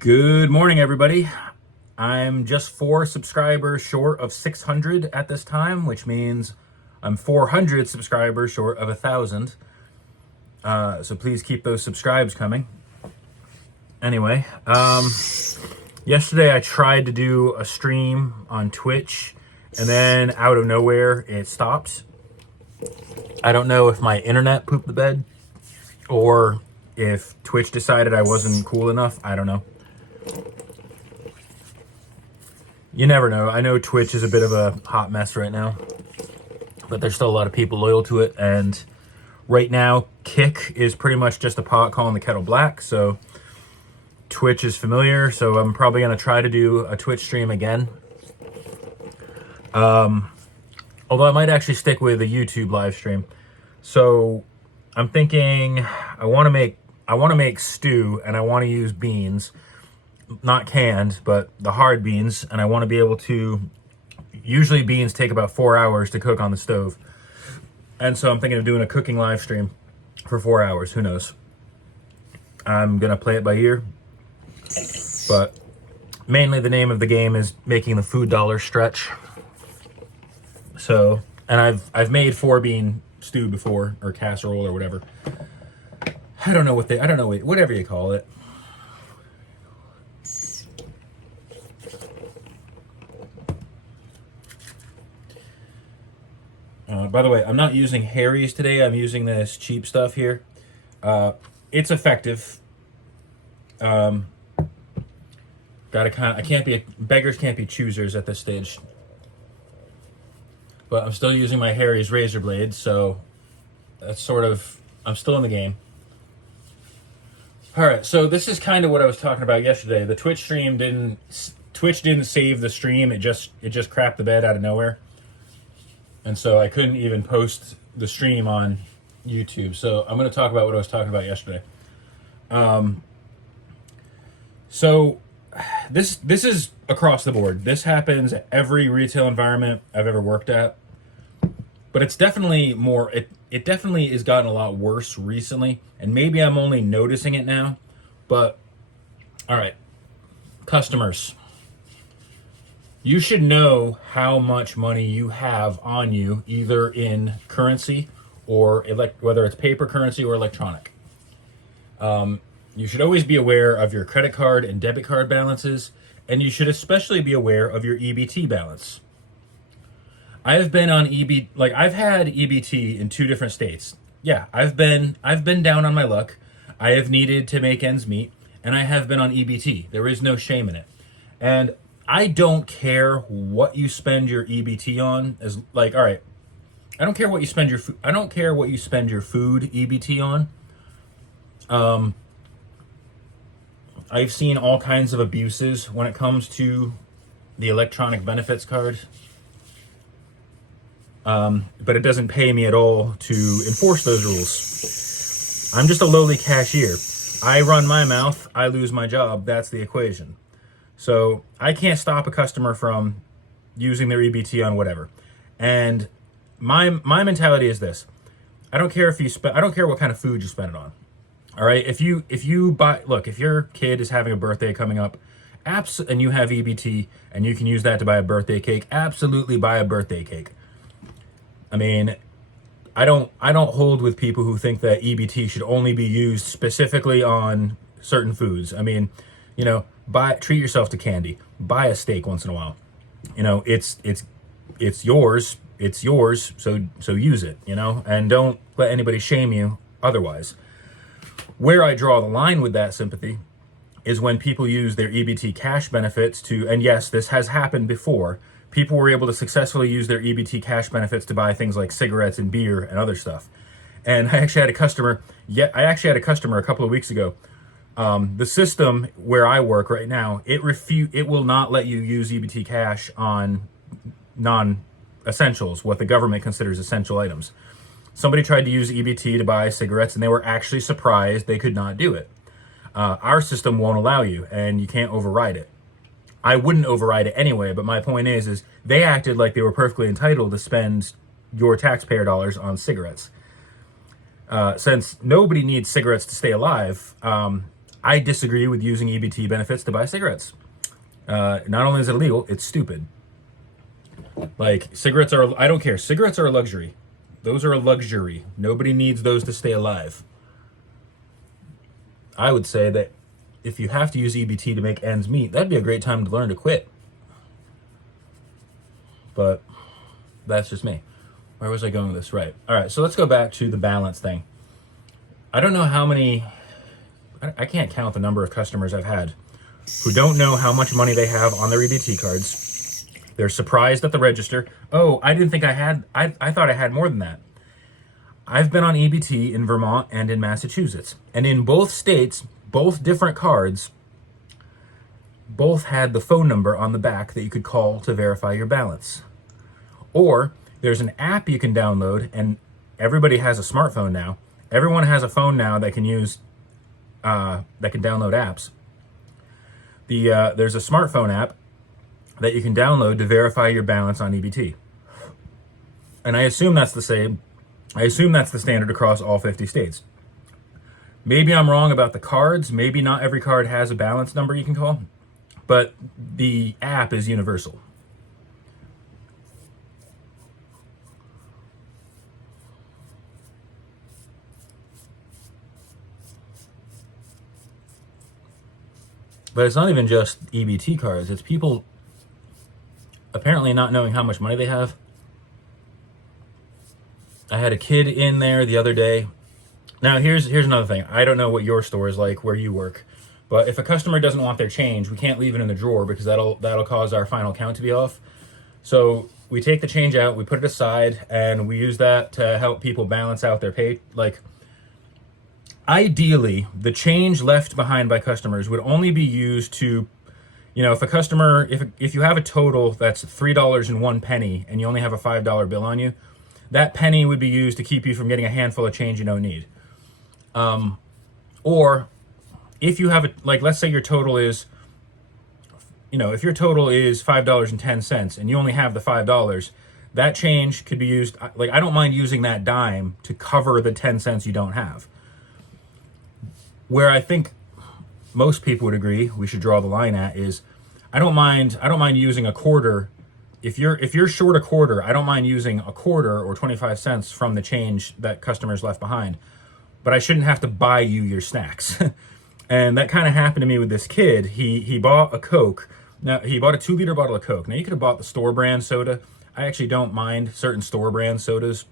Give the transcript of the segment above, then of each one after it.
Good morning, everybody. I'm just 4 subscribers short of 600 at this time, which means I'm 400 subscribers short of 1,000. So please keep those subscribes coming. Anyway, yesterday I tried to do a stream on Twitch, and then out of nowhere it stopped. I don't know if my internet pooped the bed or if Twitch decided I wasn't cool enough. I don't know. You never know. I know Twitch is a bit of a hot mess right now, but there's still a lot of people loyal to it. And right now, Kick is pretty much just a pot calling the kettle black. So Twitch is familiar. So I'm probably going to try to do a Twitch stream again. Although I might actually stick with a YouTube live stream. So I'm thinking I want to make stew, and I want to use beans. Not canned, but the hard beans, and I want to be able to, usually beans take about 4 hours to cook on the stove. And so I'm thinking of doing a cooking live stream for 4 hours, who knows. I'm going to play it by ear, but mainly the name of the game is making the food dollar stretch. So, and I've made 4-bean stew before, or casserole or whatever. I don't know whatever you call it. By the way, I'm not using Harry's today. I'm using this cheap stuff here. It's effective. Beggars can't be choosers at this stage. But I'm still using my Harry's razor blades, so that's I'm still in the game. All right, so this is kind of what I was talking about yesterday. The Twitch didn't save the stream. It just crapped the bed out of nowhere. And so I couldn't even post the stream on YouTube. So I'm going to talk about what I was talking about yesterday. So this is across the board. This happens at every retail environment I've ever worked at. But it's definitely it definitely has gotten a lot worse recently. And maybe I'm only noticing it now. But, all right, customers. You should know how much money you have on you, either in currency or whether it's paper currency or electronic. You should always be aware of your credit card and debit card balances, and you should especially be aware of your EBT balance. I have been on I've had EBT in 2 different states. Yeah, I've been down on my luck. I have needed to make ends meet, and I have been on EBT. There is no shame in it. And I don't care what you spend your EBT on. All right, I don't care what you spend your food EBT on. I've seen all kinds of abuses when it comes to the electronic benefits card. But it doesn't pay me at all to enforce those rules. I'm just a lowly cashier. I run my mouth, I lose my job. That's the equation. So I can't stop a customer from using their EBT on whatever. And my mentality is this: I don't care what kind of food you spend it on. All right, if your kid is having a birthday coming up, and you have EBT and you can use that to buy a birthday cake, absolutely buy a birthday cake. I mean, I don't hold with people who think that EBT should only be used specifically on certain foods. I mean, treat yourself to candy. Buy a steak once in a while. It's yours. It's yours. So use it. And don't let anybody shame you otherwise. Where I draw the line with that sympathy is when people use their EBT cash benefits and yes, this has happened before. People were able to successfully use their EBT cash benefits to buy things like cigarettes and beer and other stuff. And I actually had a customer a couple of weeks ago. The system where I work right now, it will not let you use EBT cash on non-essentials, what the government considers essential items. Somebody tried to use EBT to buy cigarettes, and they were actually surprised they could not do it. Our system won't allow you, and you can't override it. I wouldn't override it anyway, but my point is they acted like they were perfectly entitled to spend your taxpayer dollars on cigarettes. Since nobody needs cigarettes to stay alive, I disagree with using EBT benefits to buy cigarettes. Not only is it illegal, it's stupid. Like, cigarettes are, I don't care. Cigarettes are a luxury. Those are a luxury. Nobody needs those to stay alive. I would say that if you have to use EBT to make ends meet, that'd be a great time to learn to quit. But that's just me. Where was I going with this? Right. All right, so let's go back to the balance thing. I don't know how many, I can't count the number of customers I've had who don't know how much money they have on their EBT cards. They're surprised at the register. Oh, I didn't think I had, I thought I had more than that. I've been on EBT in Vermont and in Massachusetts. And in both states, both different cards, both had the phone number on the back that you could call to verify your balance. Or there's an app you can download, and everybody has a smartphone now. Everyone has a phone now that can use, that can download apps. There's a smartphone app that you can download to verify your balance on EBT. And I assume that's the same. I assume that's the standard across all 50 states. Maybe I'm wrong about the cards. Maybe not every card has a balance number you can call, but the app is universal. But it's not even just EBT cards. It's people apparently not knowing how much money they have. I had a kid in there the other day. Now, here's another thing. I don't know what your store is like where you work, but if a customer doesn't want their change, we can't leave it in the drawer because that'll cause our final count to be off. So we take the change out, we put it aside, and we use that to help people balance out their pay. Like, ideally, the change left behind by customers would only be used to, if a customer, if you have a total that's $3.01 and you only have a $5 bill on you, that penny would be used to keep you from getting a handful of change you don't need. Or if you have let's say your total is, if your total is $5.10 and you only have the $5, that change could be used. Like, I don't mind using that dime to cover the 10 cents you don't have. Where I think most people would agree we should draw the line at is, I don't mind using a quarter. If you're short a quarter, I don't mind using a quarter or 25 cents from the change that customers left behind, but I shouldn't have to buy you your snacks. And that kind of happened to me with this kid. He bought a Coke. Now, he bought a 2-liter bottle of Coke. Now, you could have bought the store brand soda. I actually don't mind certain store brand sodas,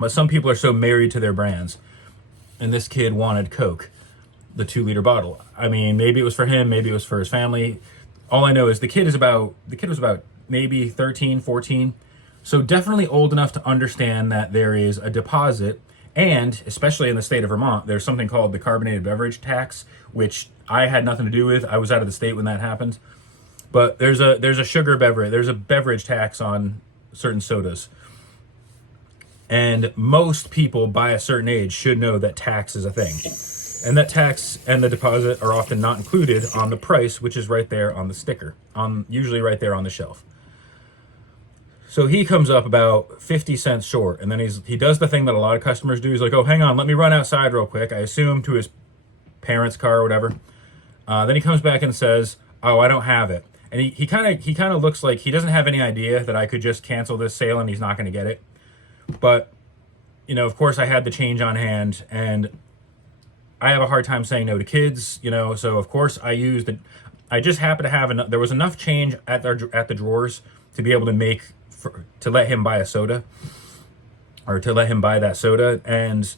but some people are so married to their brands. And this kid wanted Coke, the 2-liter bottle. I mean, maybe it was for him, maybe it was for his family. All I know is the kid was about maybe 13, 14. So definitely old enough to understand that there is a deposit, and especially in the state of Vermont, there's something called the carbonated beverage tax, which I had nothing to do with. I was out of the state when that happened. But there's a sugar beverage, there's a beverage tax on certain sodas. And most people by a certain age should know that tax is a thing. And that tax and the deposit are often not included on the price, which is right there on the sticker, usually right there on the shelf. So he comes up about 50 cents short, and then he does the thing that a lot of customers do. He's like, oh, hang on, let me run outside real quick. I assume to his parents' car or whatever. Then he comes back and says, oh, I don't have it. And he kind of looks like he doesn't have any idea that I could just cancel this sale and he's not going to get it. But, of course I had the change on hand, and I have a hard time saying no to kids, so of course I just happened to have there was enough change at the drawers to be able to to let him buy a soda, or to let him buy that soda. And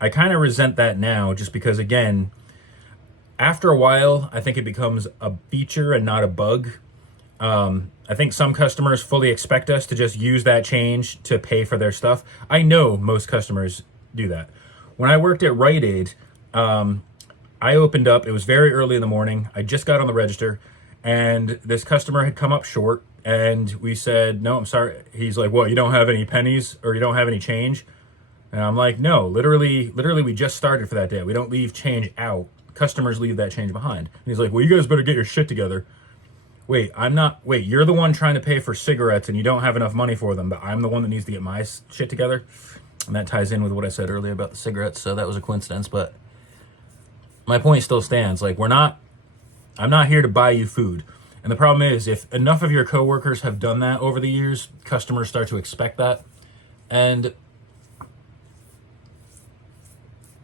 I kind of resent that now, just because, again, after a while, I think it becomes a feature and not a bug. I think some customers fully expect us to just use that change to pay for their stuff. I know most customers do that. When I worked at Rite Aid, I opened up, it was very early in the morning. I just got on the register, and this customer had come up short, and we said, no, I'm sorry. He's like, what, you don't have any pennies, or you don't have any change? And I'm like, no, literally we just started for that day. We don't leave change out. Customers leave that change behind. And he's like, well, you guys better get your shit together. Wait, you're the one trying to pay for cigarettes and you don't have enough money for them, but I'm the one that needs to get my shit together? And that ties in with what I said earlier about the cigarettes, so that was a coincidence. But my point still stands. Like, I'm not here to buy you food. And the problem is, if enough of your coworkers have done that over the years, customers start to expect that. And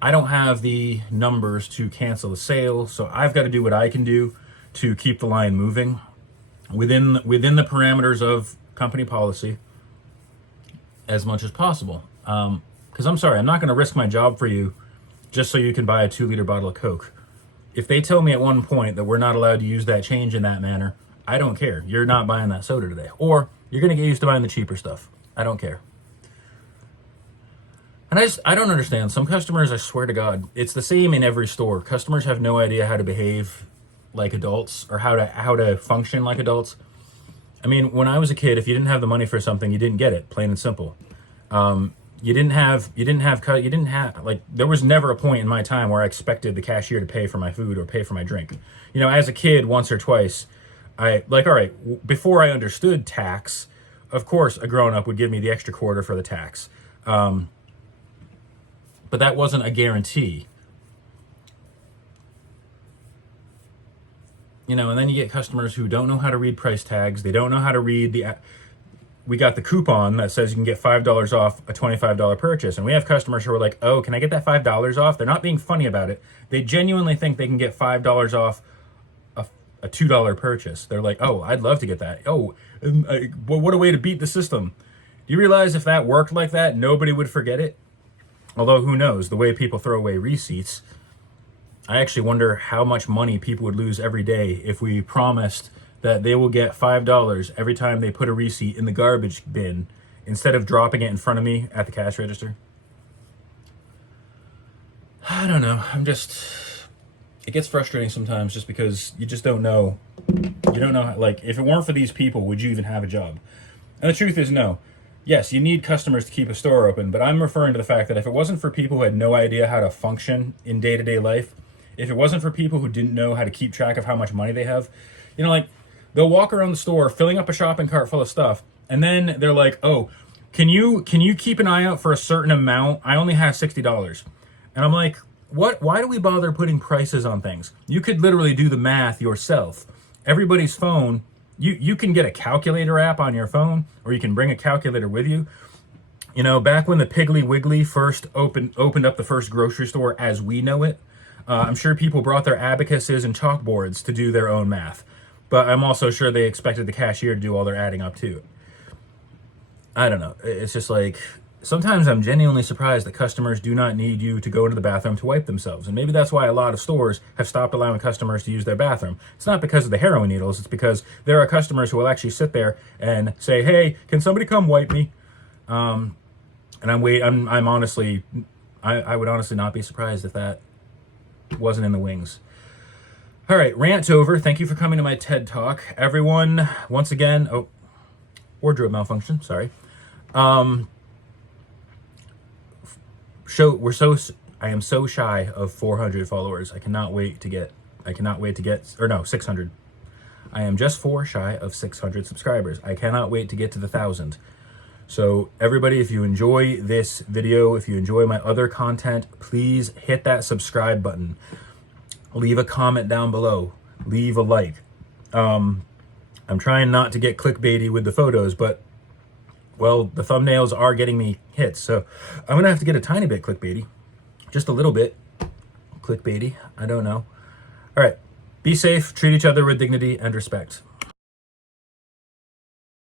I don't have the numbers to cancel the sale, so I've got to do what I can do to keep the line moving within the parameters of company policy as much as possible. Because I'm sorry, I'm not going to risk my job for you just so you can buy a 2-liter bottle of Coke. If they tell me at one point that we're not allowed to use that change in that manner, I don't care. You're not buying that soda today. Or you're going to get used to buying the cheaper stuff. I don't care. And I don't understand. Some customers, I swear to God, it's the same in every store. Customers have no idea how to behave like adults or how to function like adults. I mean, when I was a kid, if you didn't have the money for something, you didn't get it, plain and simple. There was never a point in my time where I expected the cashier to pay for my food or pay for my drink. You know, as a kid, once or twice, before I understood tax, of course, a grown-up would give me the extra quarter for the tax. But that wasn't a guarantee. You know, and then you get customers who don't know how to read price tags. They don't know how to read we got the coupon that says you can get $5 off a $25 purchase. And we have customers who are like, oh, can I get that $5 off? They're not being funny about it. They genuinely think they can get $5 off a $2 purchase. They're like, oh, I'd love to get that. Oh, what a way to beat the system. Do you realize if that worked like that, nobody would forget it? Although, who knows, the way people throw away receipts, I actually wonder how much money people would lose every day if we promised that they will get $5 every time they put a receipt in the garbage bin instead of dropping it in front of me at the cash register. I don't know. It gets frustrating sometimes just because you just don't know. You don't know, like, if it weren't for these people, would you even have a job? And the truth is no. Yes, you need customers to keep a store open, but I'm referring to the fact that if it wasn't for people who had no idea how to function in day-to-day life, if it wasn't for people who didn't know how to keep track of how much money they have, you know, like, they'll walk around the store filling up a shopping cart full of stuff, and then they're like, oh, can you keep an eye out for a certain amount? I only have $60. And I'm like, what? Why do we bother putting prices on things? You could literally do the math yourself. Everybody's phone, you can get a calculator app on your phone, or you can bring a calculator with you. You know, back when the Piggly Wiggly first opened up the first grocery store as we know it, I'm sure people brought their abacuses and chalkboards to do their own math. But I'm also sure they expected the cashier to do all their adding up too. I don't know. It's just like, sometimes I'm genuinely surprised that customers do not need you to go into the bathroom to wipe themselves. And maybe that's why a lot of stores have stopped allowing customers to use their bathroom. It's not because of the heroin needles. It's because there are customers who will actually sit there and say, hey, can somebody come wipe me? And I'm honestly, I would honestly not be surprised if that wasn't in the wings. All right, rant's over. Thank you for coming to my TED Talk. Everyone, once again, wardrobe malfunction, sorry. I am so shy of 400 followers. I cannot wait to get, 600. I am just 4 shy of 600 subscribers. I cannot wait to get to the 1,000. So everybody, if you enjoy this video, if you enjoy my other content, please hit that subscribe button. Leave a comment down below. Leave a like. I'm trying not to get clickbaity with the photos, but, well, the thumbnails are getting me hits, so I'm gonna have to get a tiny bit clickbaity. Just a little bit clickbaity. I don't know. All right. Be safe. Treat each other with dignity and respect.